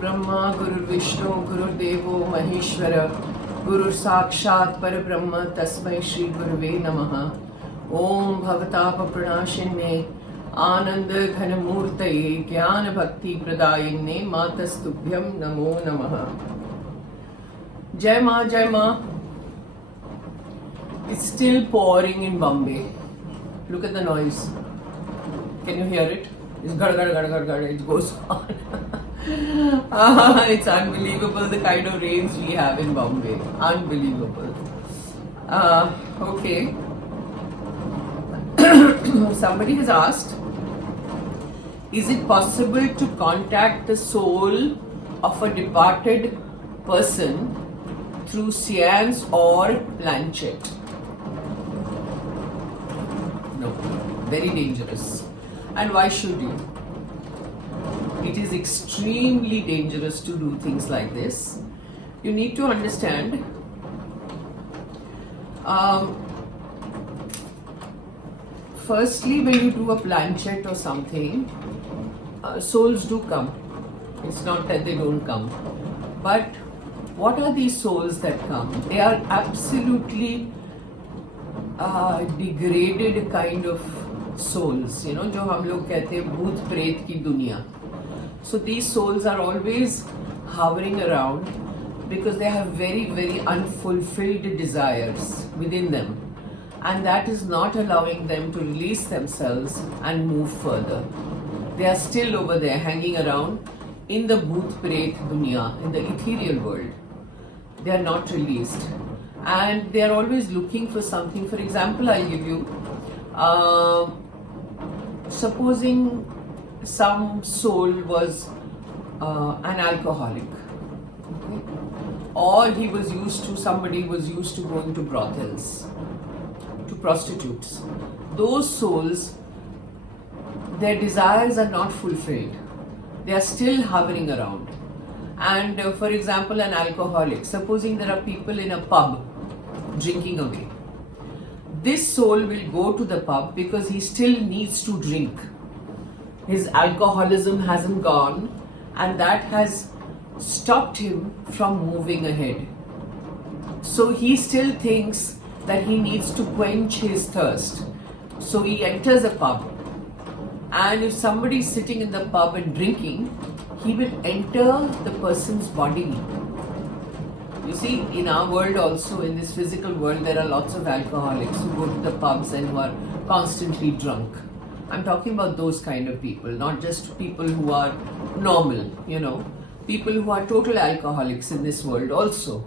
Brahma, Guru Vishnu, Guru Devo Maheshwara, Guru Sakshat Parabrahma, Tasmai Shri Gurave Namaha. Om Bhavatapa Pranashinne, Ananda Ghanamurtaye, Jnana Bhakti Pradayinne, Matastubhyam Namo Namaha. Jai Ma, Jai Ma. It's still pouring in Bombay. Look at the noise. Can you hear it? It's gad gad gad gad gad. It goes on. It's unbelievable the kind of rains we have in Bombay. Unbelievable. Okay. Somebody has asked, is it possible to contact the soul of a departed person through seance or planchette? No, very dangerous. And why should you? It is extremely dangerous to do things like this. You need to understand, firstly, when you do a planchette or something, souls do come. It's not that they don't come. But what are these souls that come? They are absolutely degraded kind of souls, you know, जो हम लोग कहते हैं भूत प्रेत की दुनिया. So these souls are always hovering around because they have very unfulfilled desires within them, and that is not allowing them to release themselves and move further. They are still over there hanging around in the bhoot pret dunya, in the ethereal world. They are not released, and they are always looking for something. For example, I'll give you, supposing some soul was an alcoholic, okay? Or he was used to, somebody was used to going to brothels, to prostitutes. Those souls, their desires are not fulfilled. They are still hovering around. And for example, an alcoholic, supposing there are people in a pub drinking away. This soul will go to the pub because he still needs to drink. His alcoholism hasn't gone, and that has stopped him from moving ahead. So he still thinks that he needs to quench his thirst. So he enters a pub, and if somebody is sitting in the pub and drinking, he will enter the person's body. You see, in our world also, in this physical world, there are lots of alcoholics who go to the pubs and who are constantly drunk. I'm talking about those kind of people, not just people who are normal, you know. People who are total alcoholics in this world also.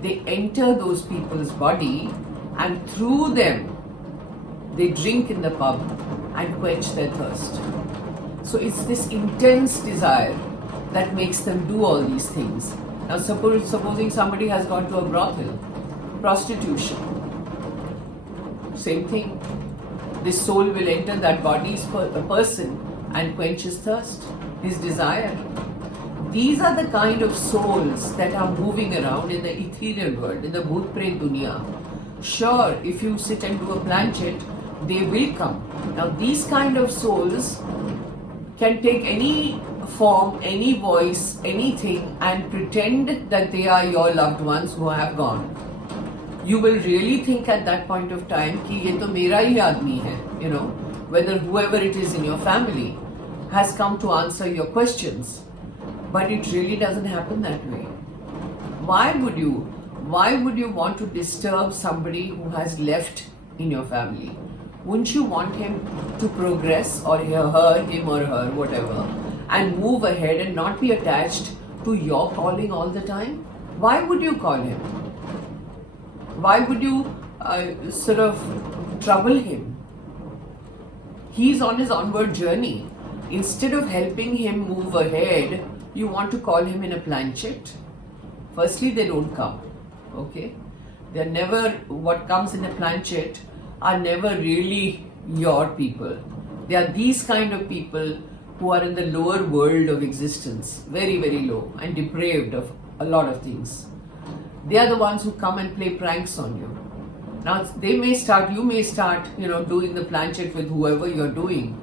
They enter those people's body, and through them, they drink in the pub and quench their thirst. So it's this intense desire that makes them do all these things. Now supposing somebody has gone to a brothel, prostitution, same thing. This soul will enter that body's person and quench his thirst, his desire. These are the kind of souls that are moving around in the ethereal world, in the bhoot pret dunya. Sure, if you sit and do a planchette, they will come. Now these kind of souls can take any form, any voice, anything, and pretend that they are your loved ones who have gone. You will really think at that point of time कि ये तो मेरा ही आदमी है, you know, whether whoever it is in your family has come to answer your questions. But it really doesn't happen that way. Why would you want to disturb somebody who has left in your family? Wouldn't you want him to progress, or him or her, whatever, and move ahead and not be attached to your calling all the time? Why would you call him? Why would you sort of trouble him? He's on his onward journey. Instead of helping him move ahead, you want to call him in a planchette. Firstly, they don't come. Okay? They're never, what comes in a planchette are never really your people. They are these kind of people who are in the lower world of existence, very low and depraved of a lot of things. They are the ones who come and play pranks on you. Now you may start, doing the planchette with whoever you're doing.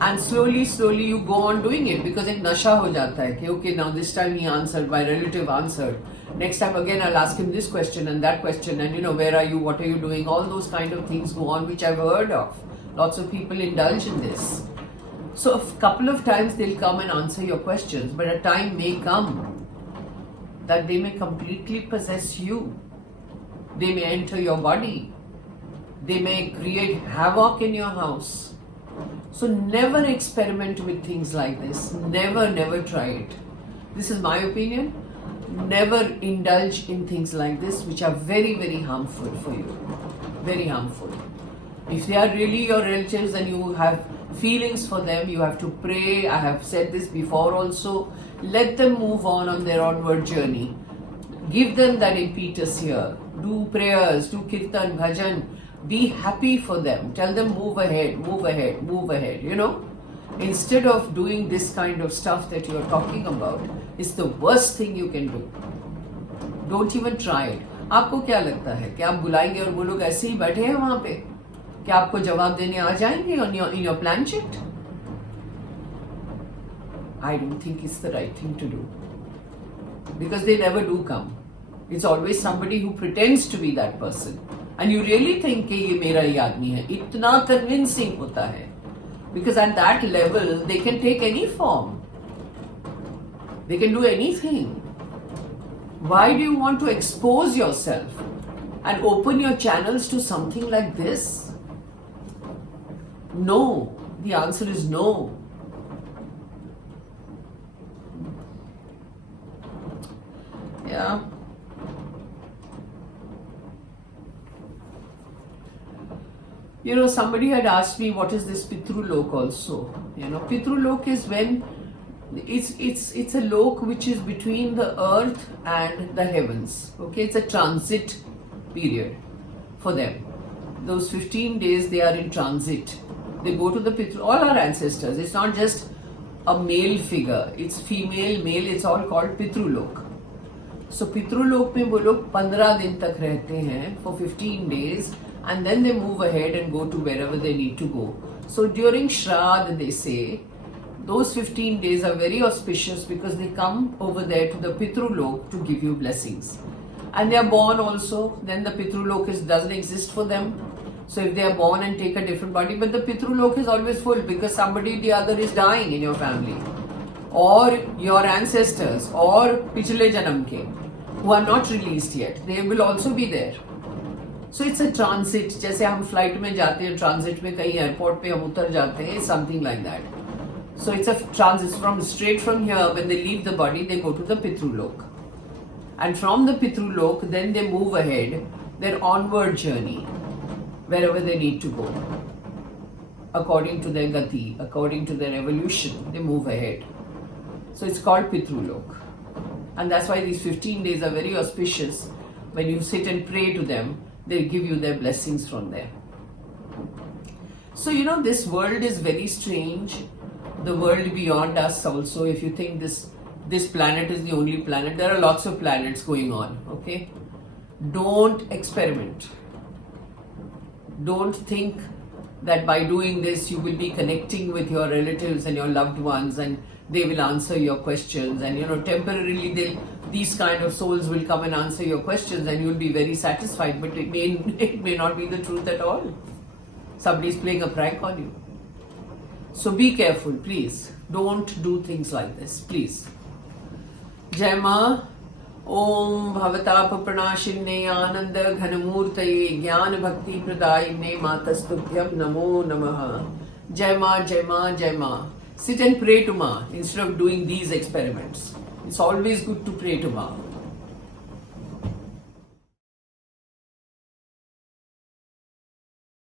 and slowly you go on doing it, because एक नशा हो जाता है कि okay, now this time he answered, my relative answered, next time again I'll ask him this question and that question, and where are you, what are you doing, all those kind of things go on, which I've heard of. Lots of people indulge in this. So a couple of times they'll come and answer your questions, but a time may come that they may completely possess you. They may enter your body. They may create havoc in your house. So never experiment with things like this. Never try it. This is my opinion. Never indulge in things like this, which are very harmful for you. Very harmful. If they are really your relatives and you have feelings for them, you have to pray. I have said this before also. Let them move on their onward journey. Give them that impetus here. Do prayers, do kirtan, bhajan. Be happy for them. Tell them move ahead. Instead of doing this kind of stuff that you are talking about, it's the worst thing you can do. Don't even try it. आपको क्या लगता है कि आप बुलाएंगे और वो लोग ऐसे ही बैठे हैं वहां पे? क्या आपको जवाब देने आ जाएंगे in your planchet? I don't think it's the right thing to do. Because they never do come. It's always somebody who pretends to be that person. And you really think कि ये मेरा ही आदमी है. इतना convincing होता है. Because at that level, they can take any form. They can do anything. Why do you want to expose yourself and open your channels to something like this? No. The answer is no. Yeah. Somebody had asked me what is this Pitru Lok also. Pitru Lok is when it's a lok which is between the earth and the heavens. Okay, it's a transit period for them. Those 15 days they are in transit. They go to the Pitru, all our ancestors. It's not just a male figure. It's female, male. It's all called Pitru Lok. So Pitru Lok में वो लोग 15 दिन तक रहते हैं for 15 days. And then they move ahead and go to wherever they need to go. So during Shraddh, they say, those 15 days are very auspicious because they come over there to the Pitru Lok to give you blessings. And they are born also, then the Pitru Lok doesn't exist for them. So if they are born and take a different body, but the Pitru Lok is always full because somebody the other is dying in your family. Or your ancestors, or Pichhle Janam ke, who are not released yet. They will also be there. So it's a transit. जैसे हम flight में जाते हैं transit में कहीं airport पे हम उतर जाते हैं, something like that. So it's a transit from straight from here. When they leave the body, they go to the Pitru Lok, and from the Pitru Lok, then they move ahead their onward journey, wherever they need to go, according to their gati, according to their evolution. They move ahead. So it's called Pitru Lok, and that's why these 15 days are very auspicious. When you sit and pray to them, they give you their blessings from there. So this world is very strange. The world beyond us also. If you think this planet is the only planet, there are lots of planets going on. Okay, don't experiment. Don't think that by doing this you will be connecting with your relatives and your loved ones and they will answer your questions, and temporarily these kind of souls will come and answer your questions and you will be very satisfied, but it may not be the truth at all. Somebody is playing a prank on you. So be careful, please. Don't do things like this, please. Jai Ma. Om Bhavatap Pranashinne Ananda Ghanamurtaye Jnana Bhakti Pradayine Matastubhyam Namo Namaha. Jai Ma, Jai Ma, Jai Ma. Sit and pray to Ma instead of doing these experiments. It's always good to pray to Ma.